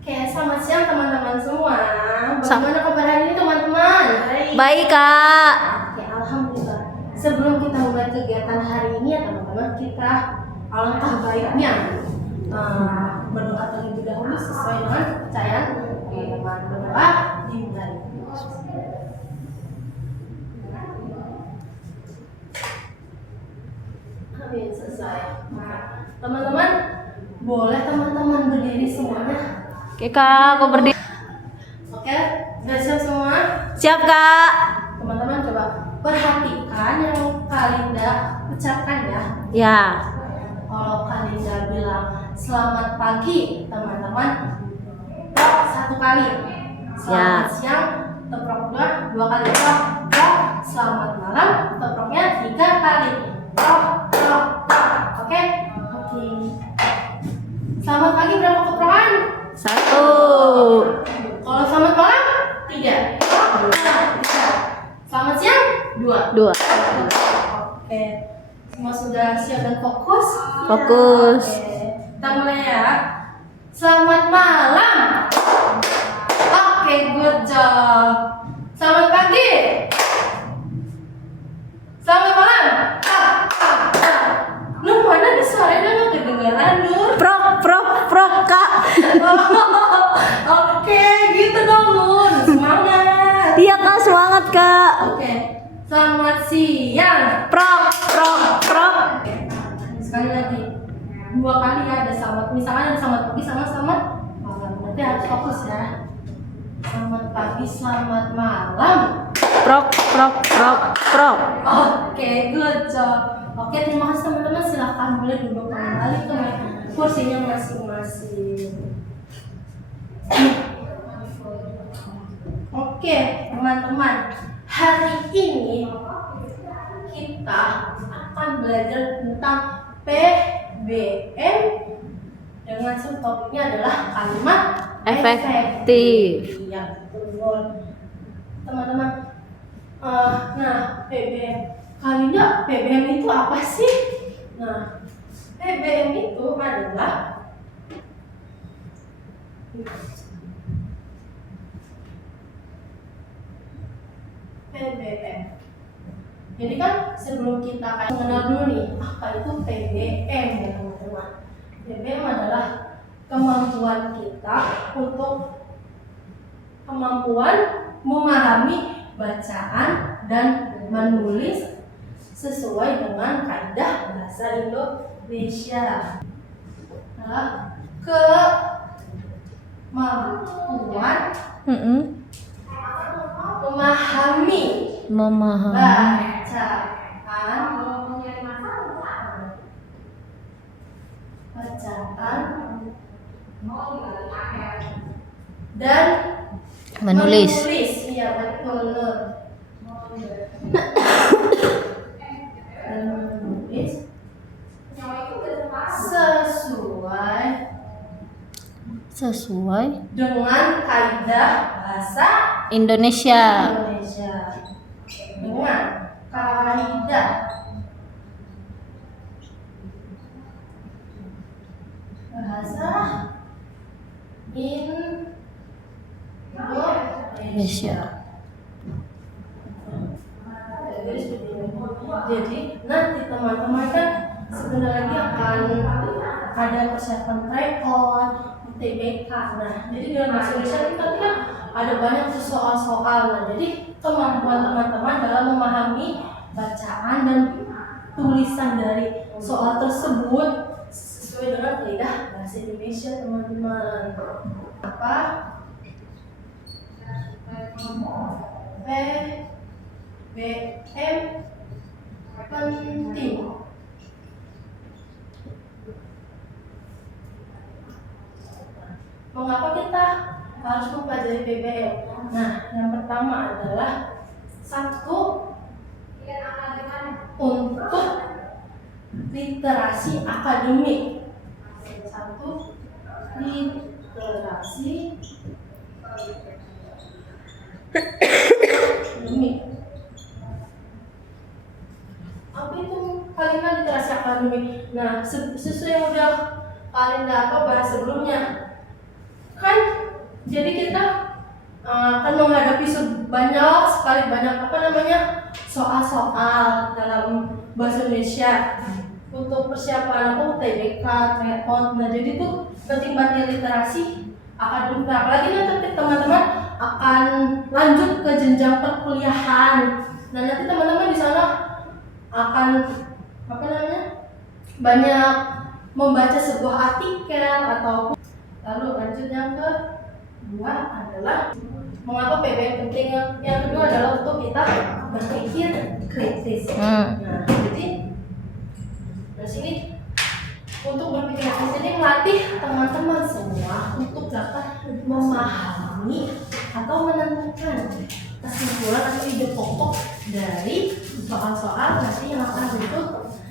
Oke, selamat siang teman-teman semua. Bagaimana kabar hari ini teman-teman? Baik, Kak. Oke, alhamdulillah. Sebelum kita mulai kegiatan hari ini ya teman-teman, kita alangkah baiknya berdoa terlebih dahulu sesuai dengan kepercayaan teman-teman. Berdoa dimulai. Amin, selesai. Teman-teman, boleh teman-teman berdiri semuanya. Oke, Kak, aku berdiri. Oke, sudah siap semua? Siap, Kak. Teman-teman coba perhatikan yang Kalinda ucapkan ya. Ya. Kalau Kalinda bilang selamat pagi, teman-teman tok satu kali. Selamat siang, teprok dua kali tok. Selamat malam, teproknya 3 kali. Tok. Oke? Oke. Selamat pagi berapa keprokan? 1. Kalau selamat malam 3. Selamat siang 2. 2. Oke. Semua sudah siap dan fokus? Fokus. Oke. Kita mulai ya. Selamat malam. Oke, good job. Selamat pagi. Selamat malam. Nur, mana nih suaranya nggak kedengaran, Nur? Prok, Kak. Oke, gitu dong, Nur. Semangat. Iya, Kak, semangat, Kak. Oke. Selamat siang. Prok. Sekali lagi. 2 kali ya, ada selamat. Misalkan ada selamat pagi sama selamat malam. Nanti harus fokus ya. Selamat pagi, selamat malam. Prok. Oke, good job. Oke, terima kasih teman-teman. Silahkan boleh duduk kembali ke kursinya masing-masing. Oke, teman-teman. Hari ini kita akan belajar tentang PBM dengan subtopiknya adalah kalimat Efektif. Iya, betul. Teman-teman, nah PBM. Kalinda, PBM itu apa sih? Nah, PBM itu adalah PBM. Jadi kan sebelum kita mengenal dulu nih apa itu PBM ya teman-teman. PBM adalah kemampuan kita untuk memahami bacaan dan menulis sesuai dengan kaidah bahasa Indonesia. Nah, kemampuan memahami bacaan dan menulis. Iya, betul. Dan menulis sesuai dengan kaidah bahasa Indonesia. Dengan kaidah bahasa Indonesia. Jadi nanti teman-teman kan sebentar lagi akan ada persiapan tryout, UTBK. Nah, jadi dalam bahasa Indonesia itu kan ada banyak soal-soal. Nah, jadi kemampuan teman-teman dalam memahami bacaan dan tulisan dari soal tersebut sesuai dengan kaidah bahasa Indonesia, teman-teman. Apa? PBM penting. Mengapa kita harus mempelajari PBM? Nah, yang pertama adalah untuk literasi akademik. Literasi akademik. Apa itu kalimat literasi akademik? Nah, sesuai yang udah Kalinda apa bahas sebelumnya, kan Jadi kita akan menghadapi banyak soal-soal dalam bahasa Indonesia untuk persiapan UTBK, TREPOT. Nah jadi tuh penting banget literasi akademik. Nah, apalagi nanti teman-teman akan lanjut ke jenjang perkuliahan. Nah nanti teman-teman di sana akan banyak membaca sebuah artikel atau lalu lanjut yang kedua adalah mengapa PBM penting. Yang kedua adalah untuk kita berpikir kritis. Nah jadi di sini untuk berpikir kritis ini melatih teman-teman semua untuk dapat memahami atau menentukan kesimpulan atau ide pokok dari soal-soal nanti yang akan muncul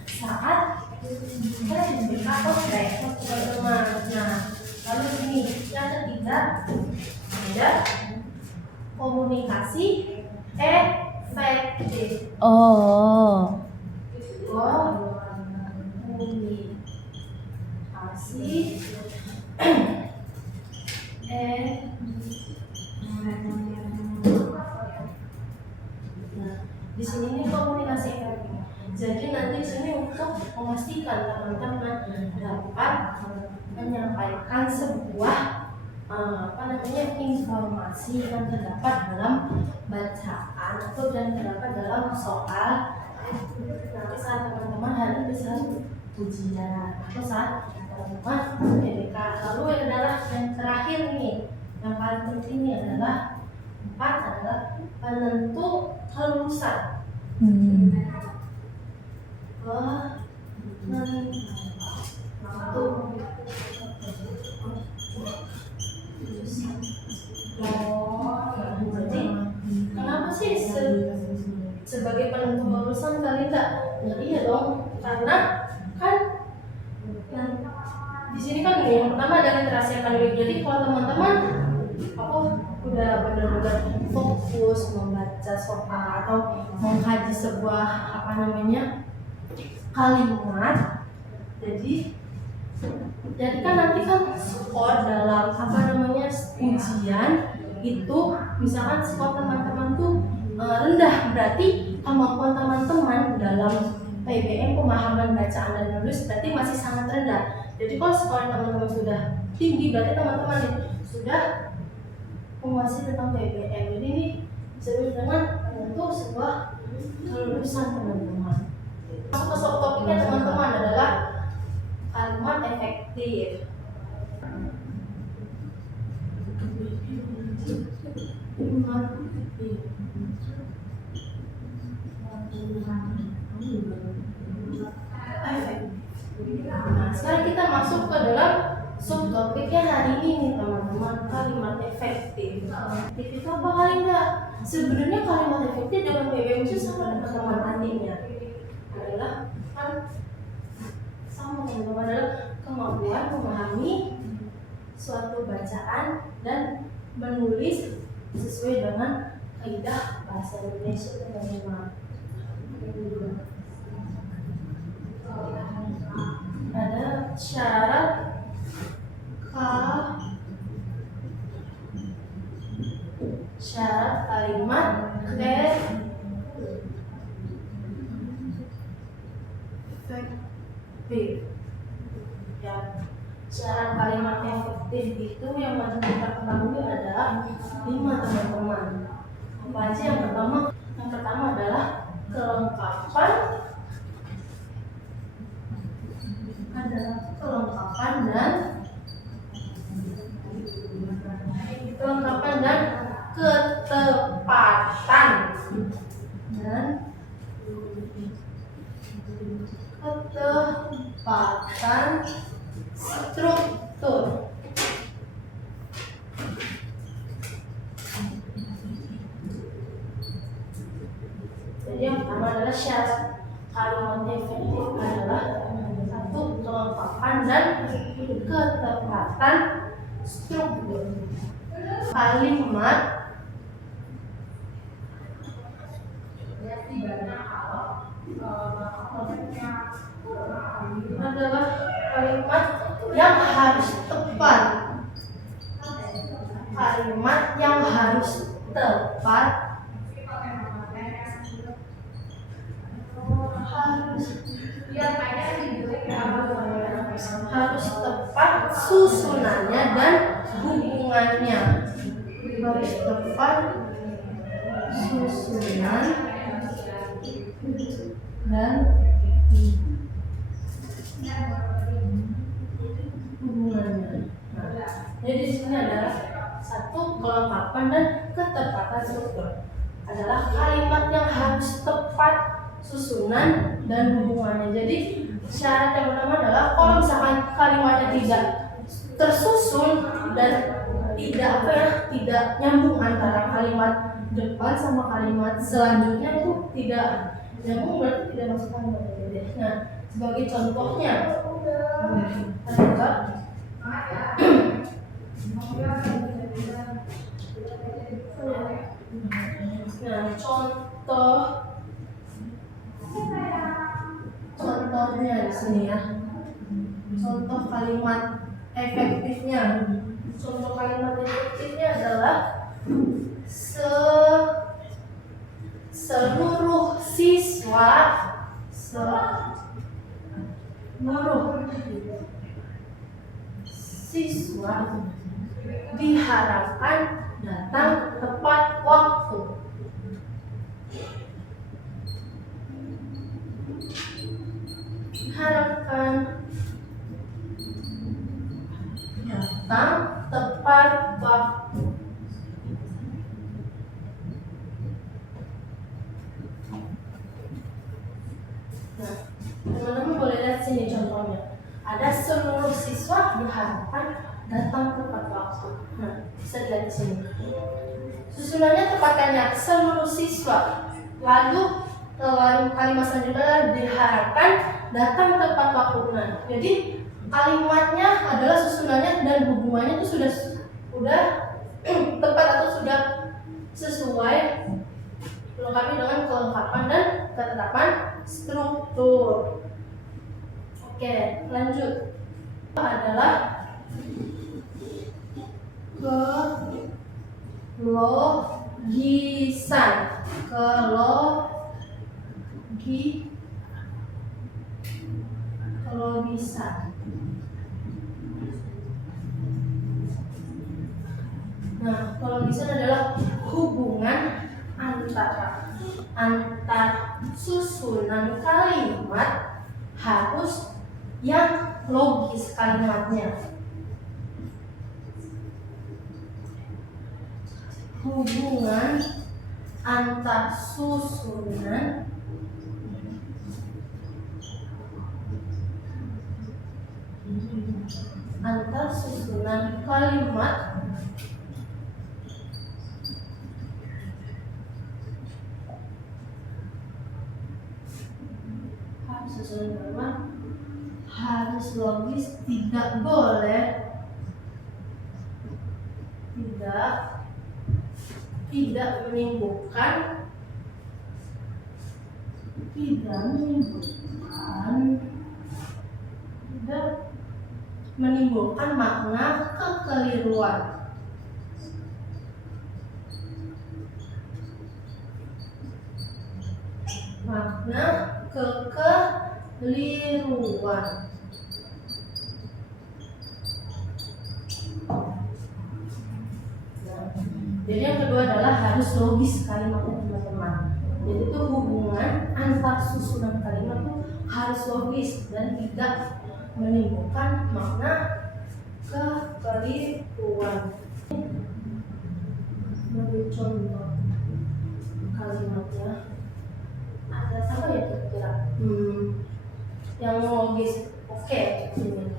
saat kita diberikan konteks teman-teman. Nah, lalu ini yang ketiga ada komunikasi efektif. Komunikasi Nah, di sini ini komunikasi efektif. Jadi nanti di sini untuk memastikan teman-teman dapat menyampaikan sebuah informasi yang terdapat dalam bacaan atau dan terdapat dalam soal. Nanti saat teman-teman hari bisa ujian atau saat teman-teman UTBK. Lalu adalah yang terakhir nih, yang paling penting ini adalah 4 adalah penentu kelulusan. Jadi kenapa sih sebagai penentu kelulusan kali enggak? Ya iya dong, karena kan di sini kan yang pertama ada literasi akademik. Jadi kalau teman-teman udah benar-benar fokus membaca soal atau mengkaji sebuah kalimat, jadi kan nanti kan skor dalam ujian itu misalkan skor teman-teman tuh rendah, berarti kemampuan teman-teman dalam PBM pemahaman bacaan dan menulis berarti masih sangat rendah. Jadi kalau skor teman-teman sudah tinggi, berarti teman-teman sudah menguasai tentang PBM. Jadi ini disebut dengan untuk sebuah kelulusan teman-teman. Masuk ke subtopiknya teman-teman adalah kalimat efektif. Nah, sekarang kita masuk ke dalam subtopiknya hari ini nih teman-teman, kalimat efektif. Itu apa kali enggak? Sebenarnya kalimat efektif dengan PBM itu sama teman-teman, artinya adalah adalah kemampuan memahami suatu bacaan dan menulis sesuai dengan kaidah bahasa Indonesia teman-teman. Ada syarat kalimat efektif. Ya, syarat kalimat efektif itu yang wajib kita ketahui adalah 5 teman-teman. Apa aja yang pertama? Yang pertama adalah kelengkapan dan ketepatan struktur. Jadi yang pertama adalah syarat kalimat efektif adalah 1. Kelengkapan dan ketepatan struktur. Kalimat adalah kalimat yang harus tepat. kalimat yang harus tepat harus tepat susunannya dan hubungannya. Harus tepat susunan dan hubungannya. Jadi di sini adalah satu, kelengkapan dan ketepatan struktur. Adalah kalimat yang harus tepat susunan dan hubungannya. Jadi syarat yang pertama adalah kalau misalkan kalimatnya tidak tersusun dan tidak nyambung antara kalimat depan sama kalimat selanjutnya, itu tidak nyambung, berarti tidak masuk kalimat ini. Nah, sebagai contohnya adalah contohnya di sini ya. Contoh kalimat efektifnya. Contoh kalimat efektifnya adalah seluruh siswa diharapkan datang tepat waktu. Diharapkan datang tepat waktu. Nah, teman-teman boleh lihat sini contohnya. Ada seluruh siswa diharapkan datang tepat waktu. Nah, bisa dilihat di sini. Susunannya tepatannya seluruh siswa. Lalu kalimat selanjutnya adalah diharapkan datang tepat waktu. Nah, jadi kalimatnya adalah susunannya dan hubungannya itu sudah tepat atau sudah sesuai, dilengkapi dengan kelengkapan dan ketetapan struktur. Oke, lanjut. Adalah kelogisan. Kelogisan. Nah, kelogisan adalah hubungan antar susunan kalimat harus yang logis kalimatnya. Hubungan antar susunan kalimat harus logis, tidak boleh tidak menimbulkan makna kekeliruan. Makna kekeliruan. Jadi yang kedua adalah harus logis kalimatnya, teman-teman. Jadi itu hubungan antar susunan kalimat itu harus logis dan tidak menimbulkan makna kekeliruan. Sebagai contoh kalimatnya ada apa ya kira-kira? Yang logis. Oke, ini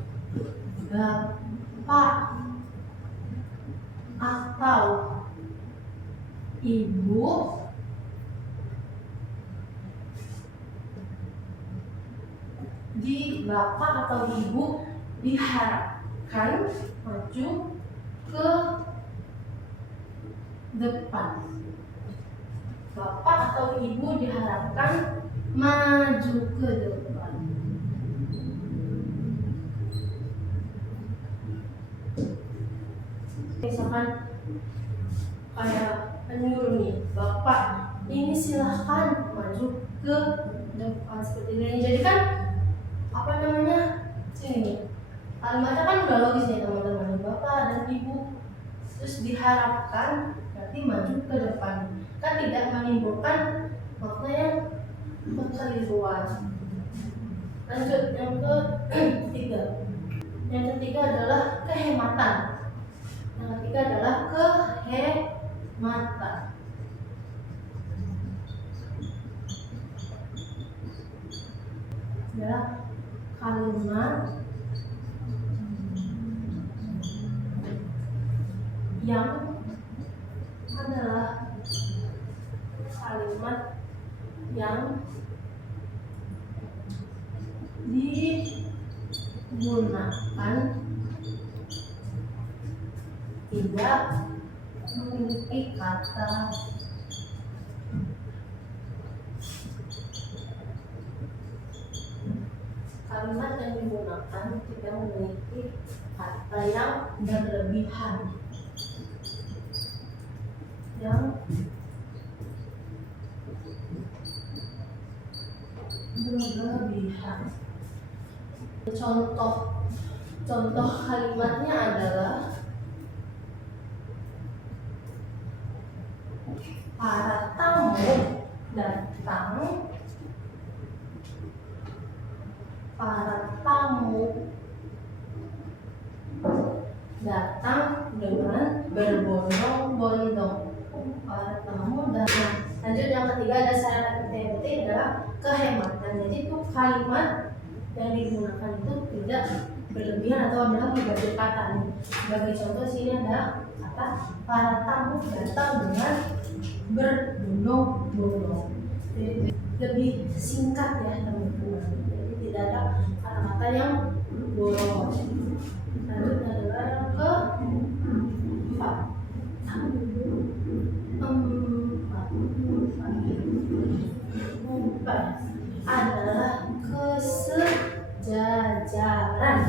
bapak atau ibu diharapkan maju ke depan. Bapak atau ibu diharapkan maju ke depan. Misalkan kayak penyuruh nih, Bapak ini silahkan maju ke depan seperti ini. Jadi kan apa namanya, sini nih, kalimatnya kan udah logis nih teman-teman, Bapak dan Ibu, terus diharapkan nanti maju ke depan, kan tidak menimbulkan makna yang kekeliruan. Lanjut yang ketiga. Yang ketiga adalah kehematan. Yang ketiga adalah kehematan. Adalah kalimat yang adalah kalimat yang digunakan tidak memiliki kata kalimat yang digunakan tidak memiliki kata yang berlebihan, yang berlebihan. Contoh kalimatnya adalah para tamu datang, para tamu datang dengan berbondong-bondong. Para tamu datang. Lanjut yang ketiga ada syarat aktiviti adalah kehematan. Jadi itu kalimat yang digunakan itu tidak berlebihan atau adalah berbagai kata. Sebagai contoh sini ada kata para tamu datang dengan berbondong-bondong. Jadi lebih singkat ya teman-teman. Jadi tidak ada kata-kata yang boros. Lanjut adalah yang keempat. Empat adalah kesejajaran.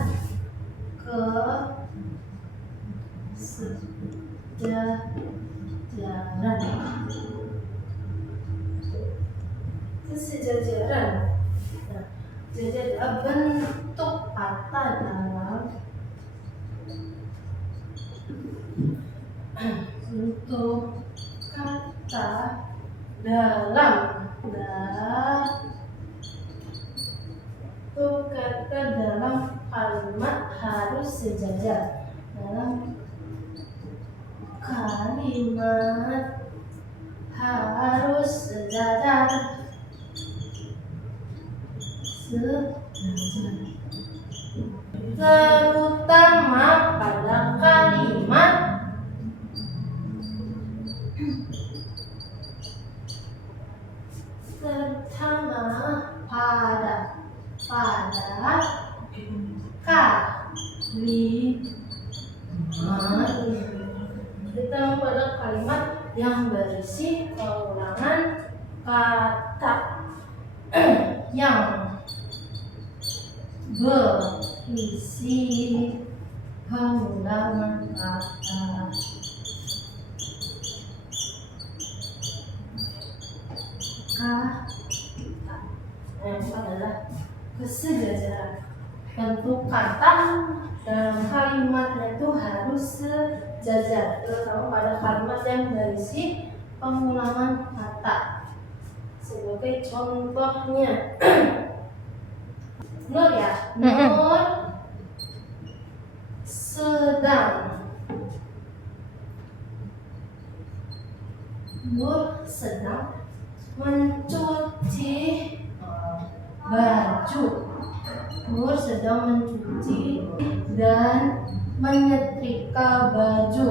Kesejajaran. Nah, jadi adalah bentuk kata dalam kalimat harus sejajar. Dalam kalimat harus sejajar. Terutama pada kalimat yang berisi pengulangan kata yang berisi pengulangan kata. Yang adalah kesejajaran. Bentuk kata dalam kalimatnya itu harus sejajar, terutama pada kalimat yang berisi pengulangan kata. Sebagai contohnya, Nur ya, Nur sedang mencuci baju. Nur sedang mencuci dan menyetrika baju.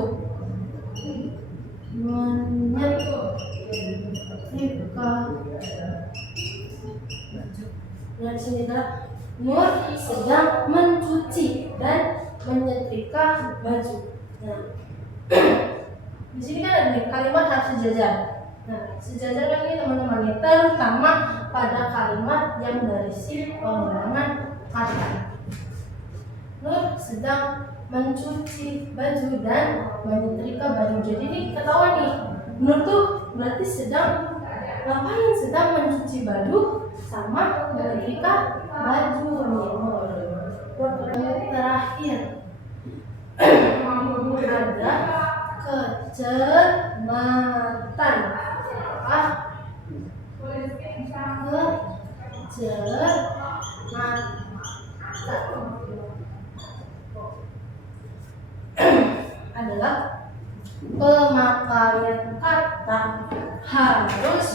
Nah, di sini adalah Nur sedang mencuci dan menyetrika baju. Nah, di sini kan ada kalimat harus sejajar. Nah, sejajar kan ini teman-teman, terutama pada kalimat yang berisi pengulangan kata. Nur sedang mencuci baju dan menyetrika baju. Jadi ini ketahuan nih, Nur tuh berarti sedang ngapain? Sedang mencuci baju sama menyetrika baju nih. Terakhir ada kecermatan. Kecermatan adalah pemakaian kata harus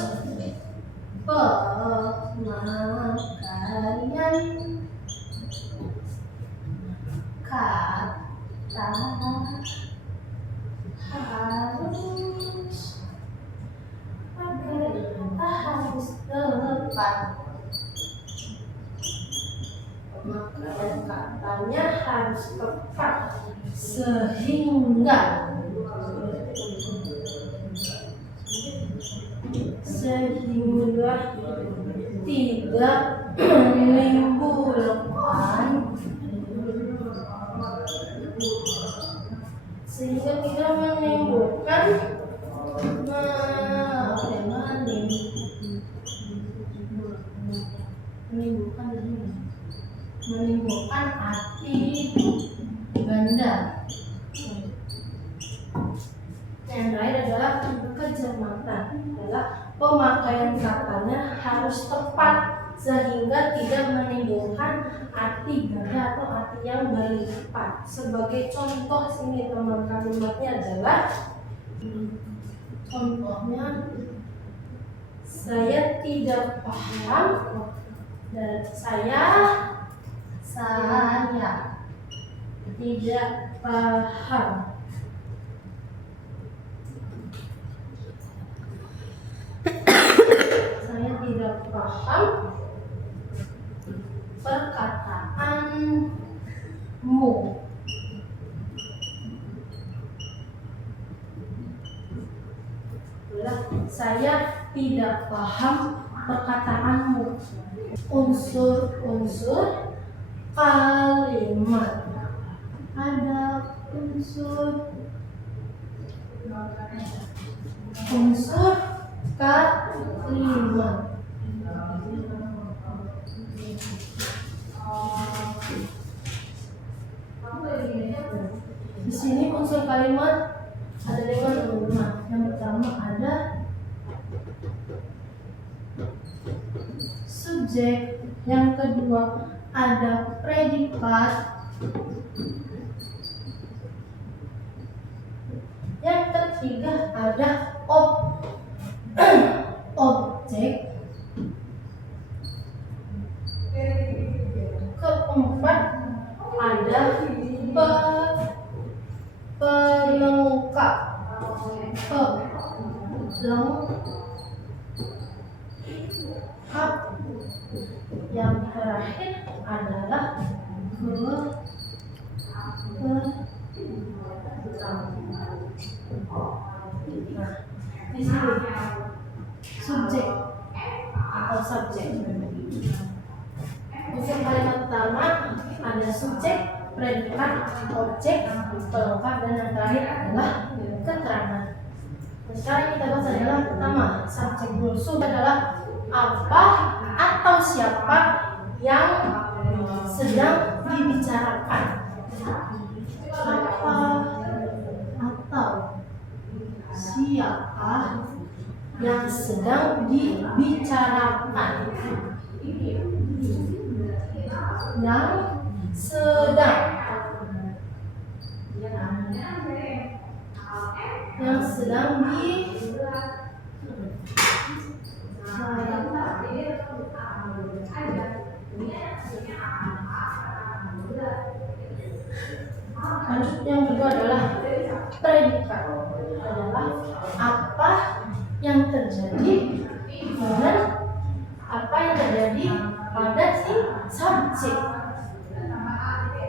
pemakaian kata harus tepat. Pemakaian katanya harus tepat sehingga tidak menimbulkan menimbulkan arti ganda. Yang terakhir adalah kecermatan, adalah pemakaian katanya harus tepat sehingga tidak menimbulkan arti ganda atau arti yang berlipat. Sebagai contoh sini teman kalimatnya adalah contohnya, saya tidak paham dan saya tidak paham. Saya tidak paham perkataanmu. Saya tidak paham perkataanmu. Unsur-unsur kalimat. Ada unsur kalimat. Di sini unsur kalimat ada 5. Yang pertama ada subjek, yang kedua ada predikat, yang ketiga ada objek, keempat ada pelengkap, yang terakhir adalah di sini subjek atau subjek. Unsur kalimat pertama ada subjek, predikat, objek, pelengkap, dan yang terakhir adalah keterangan. Sekarang kita bahas adalah pertama subjek dulu. Subjek adalah apa atau siapa yang sedang dibicarakan. Apa atau siapa yang sedang dibicarakan. Yang sedang lanjut, yang kedua adalah predikat, adalah apa yang terjadi dengan apa yang terjadi pada si subjek.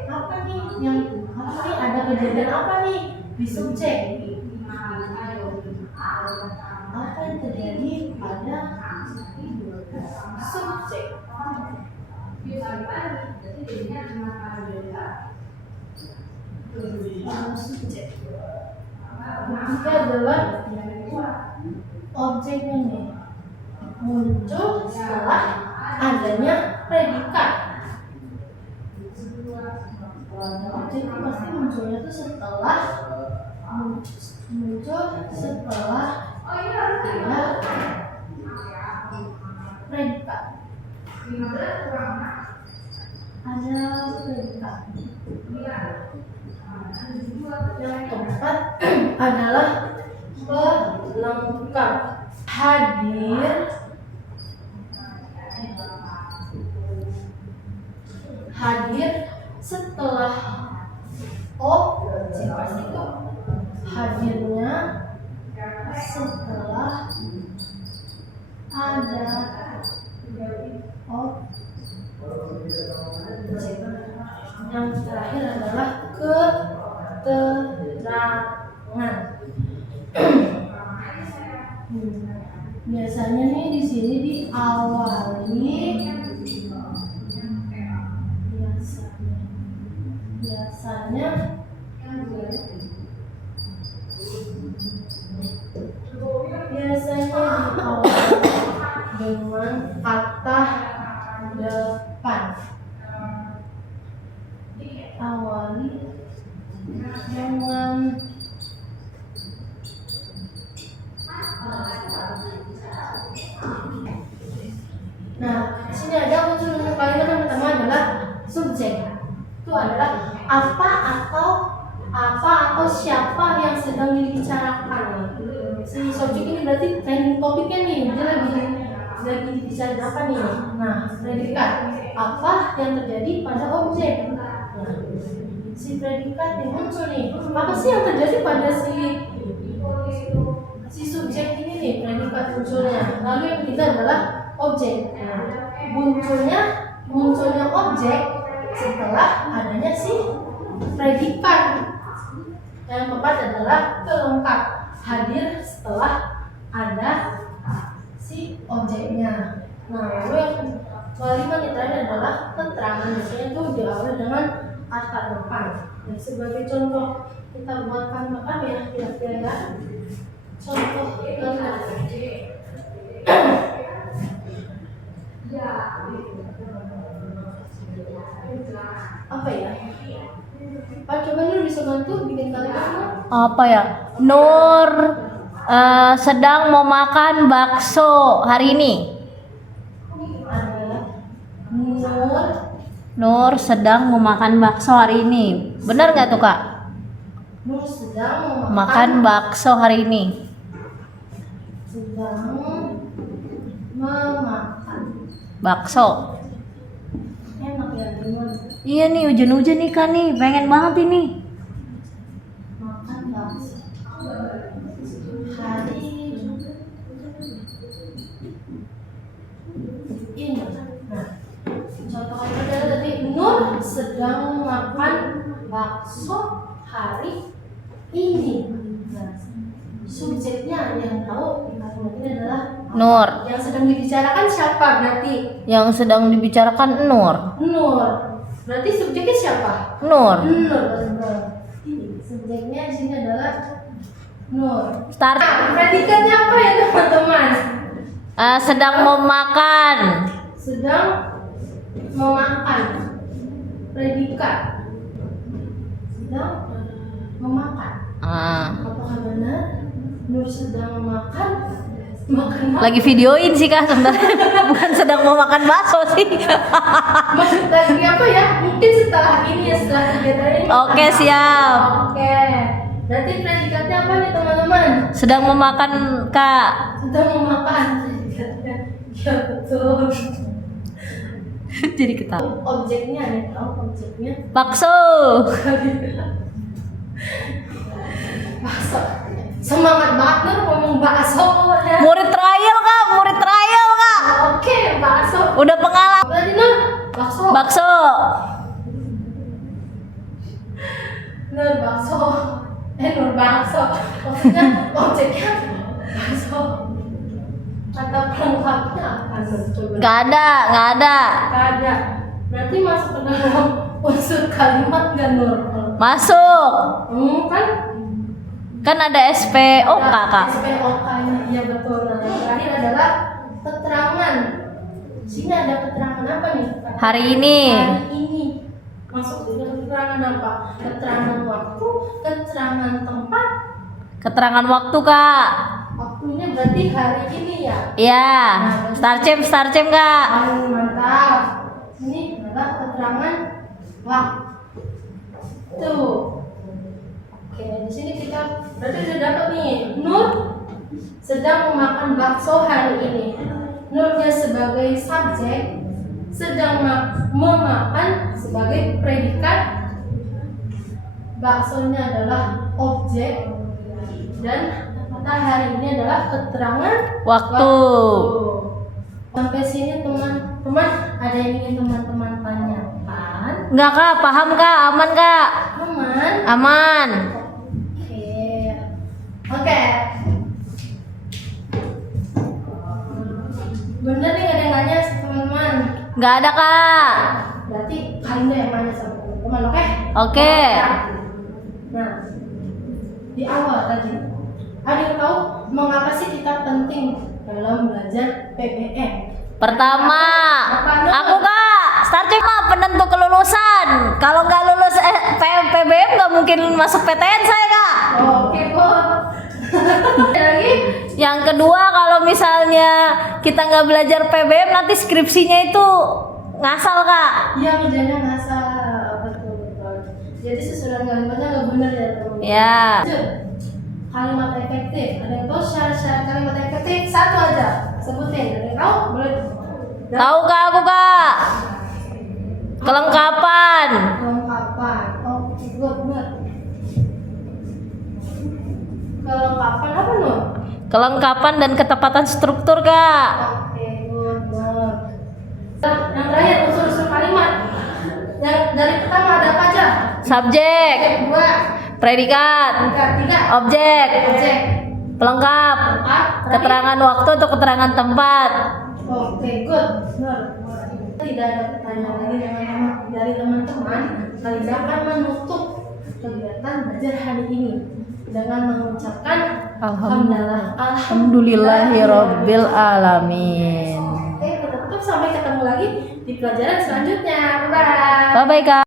Apa nih ada kejadian apa nih di subjek? Apa yang terjadi pada subjek? subjek. Ketiga adalah objeknya nih muncul setelah adanya predikat. Objek itu pasti munculnya tuh setelah ada predikat. Yang keempat adalah pelengkap. Hadir setelah objek, pasti itu hadirnya setelah ada objek. Yang terakhir adalah keterangan. Biasanya nih di sini diawali biasanya diawali dengan kata depan. Awali dengan Nah, di sini ada unsur kalimat yang pertama adalah subjek. Itu adalah apa atau siapa yang sedang dibicarakan. Si subjek ini berarti trending topiknya nih, dia lagi dibicarakan nih. Nah, predikat apa yang terjadi pada objek. Nah, si predikat yang muncul nih, apa sih yang terjadi pada si subjek ini nih, predikat munculnya. Lalu yang ketiga adalah objek. Munculnya objek setelah adanya si predikat. Yang keempat adalah pelengkap, hadir setelah ada si objeknya. Nah, lalu yang kelima kita adalah keterangan. Biasanya itu diawali dengan kata depan. Nah, sebagai contoh kita buatkan apa ya kira-kira contoh apa ya? Pak, coba dulu bisa bantu bikin kalimat. Apa ya? Nur sedang mau makan bakso hari ini. Nur sedang mau makan bakso hari ini. Benar nggak tuh Kak? Nur sedang Makan bakso hari ini. Sedang memakan Bakso. enak ya gimana? Iya nih hujan-hujan nih Kak nih. Pengen banget ini. Makan bakso hari ini. Nah, contoh kalimat tadi Nur sedang makan bakso hari ini. Nah, subjeknya yang tahu kalimat ini adalah Nur. yang sedang dibicarakan siapa berarti? Yang sedang dibicarakan Nur. Nur. Berarti subjeknya siapa? Nur. Nur. Subjeknya di sini adalah Nur. Start. Nah, predikatnya apa ya teman-teman? Sedang mau makan. Sedang memakan. Predikat. Sedang memakan. Apakah benar Nur sedang memakan? Makan Lagi videoin sih Kak sebenarnya. Bukan sedang mau makan bakso sih. maksud lagi apa ya? Mungkin setelah ini ya, setelah kegiatan ini. Oke, siap. Oke. Berarti predikatnya apa nih teman-teman? Sedang mau makan Kak. Sedang memakan. Predikatnya. Ya betul. Jadi ketawa. Objeknya nih, tahu objeknya? Bakso. Bakso. Semangat banget Nur ngomong bakso ya. Murid trial Kak. Oke, bakso. Udah pengalaman. Berarti Nur, bakso. Bakso. Nur bakso. Nur bakso. Maksudnya objeknya bakso. Kata pelengkapnya apa Nur? Coba. Gak ada. Gak ada. Berarti masuk ke dalam unsur kalimat gak Nur? Masuk. Kan? Kan ada SPOK, Kak. SPOK-nya, iya betul. Nah, yang terakhir adalah keterangan. Sini ada keterangan apa nih? Hari ini. Hari ini. Masuk dengan keterangan apa? Keterangan waktu, keterangan tempat. Keterangan waktu, Kak. Waktunya berarti hari ini ya. Iya. Starchem, Kak. Mantap. Ini adalah keterangan waktu. Oke, di sini kita berarti sudah dapat nih. Nur sedang memakan bakso hari ini. Nurnya sebagai subjek, sedang memakan sebagai predikat, baksonya adalah objek, dan kata hari ini adalah keterangan Waktu. Sampai sini teman-teman, ada yang ingin teman-teman tanyakan? Enggak, Kak. Paham, Kak. Aman, Kak. Aman? Aman. Oke. Bener nih, gak ada yang nanya sama teman-teman. Enggak ada, Kak. Berarti kalian yang nanya sama teman-teman, oke? Oke. Nah, di awal tadi, ada yang tahu mengapa sih kita penting dalam belajar PBM? Pertama, aku, Kak. Starchem mah penentu kelulusan. Kalau nggak lulus PBM nggak mungkin masuk PTN saya, Kak. Oke, kok. Lagi? Yang kedua, kalau misalnya kita nggak belajar PBM, nanti skripsinya itu ngasal, Kak. Iya, kerjanya ngasal, betul. Jadi susunan kalimatnya nggak benar ya, teman-teman. Ya. Lanjut. Kalimat efektif. Ada yang tahu syarat-syarat kalimat efektif? Satu aja, sebutin. Ada yang tahu? Boleh. Tahu, Kak, aku, Kak. Kelengkapan. Kelengkapan. Oke, good, benar. Kelengkapan apa, Nur? Kelengkapan dan ketepatan struktur, Kak. Oke, good. Nah, yang terakhir unsur-unsur kalimat. Yang dari pertama ada apa aja? Subjek, Kedua, predikat, tiga, objek, objek, pelengkap, keterangan waktu atau keterangan tempat. Oke, good. Nur. Tidak ada pertanyaan lagi dari teman-teman. Kalian akan menutup kegiatan belajar hari ini dengan mengucapkan Alhamdulillahirabbil alamin. Oke, kita tutup, sampai ketemu lagi di pelajaran selanjutnya. Bye. Bye bye, Kak.